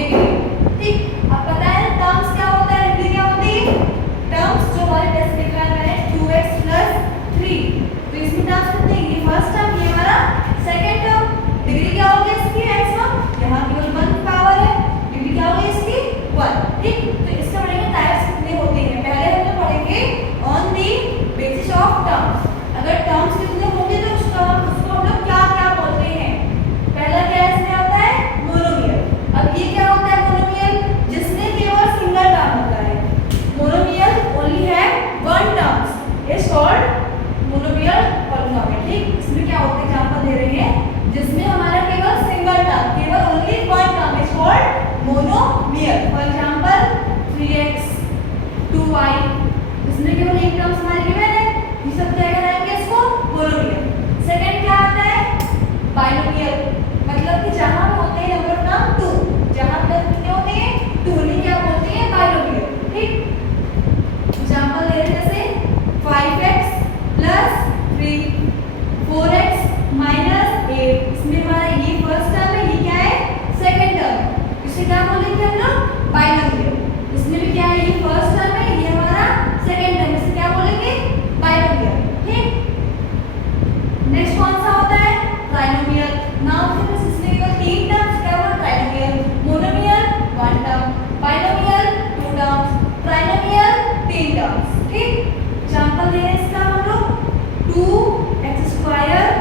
Degree. ठीक, अब पता है टर्म्स क्या होता है, डिग्री क्या होती है। टर्म्स जो हमारे टेस्ट में लिखा है मैंने 2x + 3, तो इसमें टर्म्स कितने हैं, ये फर्स्ट टर्म, ये हमारा सेकंड टर्म। डिग्री क्या होगी इसकी मैक्सिमम, यहाँ केवल 1 पावर है, डिग्री क्या होगी इसकी 1। ठीक, तो इसका पढ़ेंगे टाइप्स कितने होते हैं। पहले हम लोग पढ़ेंगे on the basis of terms, अगर टर्म्स कितने होंगे तो उसको हम लोग क्या क्या बोलते हैं। पहला क्या इसमें आता है, मोनोमियल। अब ये क्या होता है मोनोमियल, जिसमें केवल सिंगल टर्म होता है। मोनोमियल ओनली है one terms is called monomial polynomial. ठीक, इसमें क्या होता है, एग्जांपल दे रहे हैं जिसमें हमारा केवल सिंगल टर्म, केवल only one term is called monomial. For example 3x 2y, इसमें केवल एक टर्म हमारे गिवन है, ये सब क्या कराएंगे इसको मोनोमियल। सेकंड क्या आता है, बाइनोमियल, मतलब कि जहां होते हैं नंबर टर्म 2, जहां प्लस कितने होते हैं 2, उन्हें क्या बोलते हैं बाइनोमियल। ठीक, एग्जांपल ले रहे जैसे 5x + 3 4x - 8, इसमें हमारा ये फर्स्ट टर्म है, ये क्या है सेकंड टर्म, इसे क्या बोलेंगे हम लोग बाइनोमियल। इसमें भी क्या है, ये फर्स्ट टर्म है, ये हमारा सेकंड टर्म, इसे क्या बोलेंगे बाइनोमियल। ठीक, नेक्स्ट कौन सा होता है, ट्राइनोमियल। नाउ सिंस इसमें केवल 3 टर्म्स, क्या होगा trinomial. Monomial 1 term, binomial 2 terms, trinomial 3 terms. ठीक, एग्जांपल दे रहे हैं इसका हम लोग 2x²